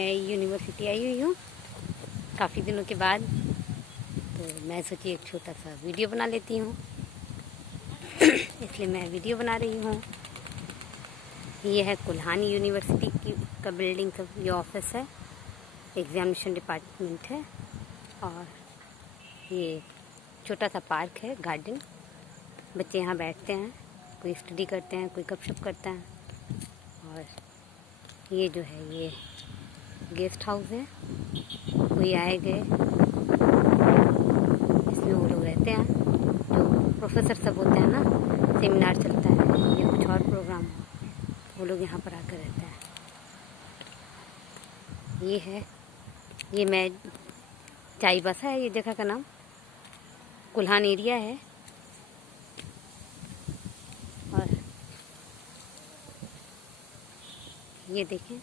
मैं university I हुई हूँ काफ़ी दिनों के बाद, तो मैं सोची एक छोटा सा वीडियो बना लेती हूँ। इसलिए मैं वीडियो बना रही हूँ। ये है कोल्हान यूनिवर्सिटी की का बिल्डिंग का ये ऑफिस है, एग्जामिनेशन डिपार्टमेंट है। और ये छोटा सा पार्क है, गार्डन। बच्चे यहाँ बैठते हैं, कोई स्टडी करते हैं, कोई गपशप करता है। और ये जो है ये गेस्ट हाउस है, कोई आए गए इसमें वो लोग रहते हैं, जो प्रोफेसर सब होते हैं ना, सेमिनार चलता है या कुछ और प्रोग्राम हो, वो लोग यहाँ पर आकर रहते हैं। ये है, ये मैं चाई बसा है, ये जगह का नाम कोल्हान एरिया है। और ये देखें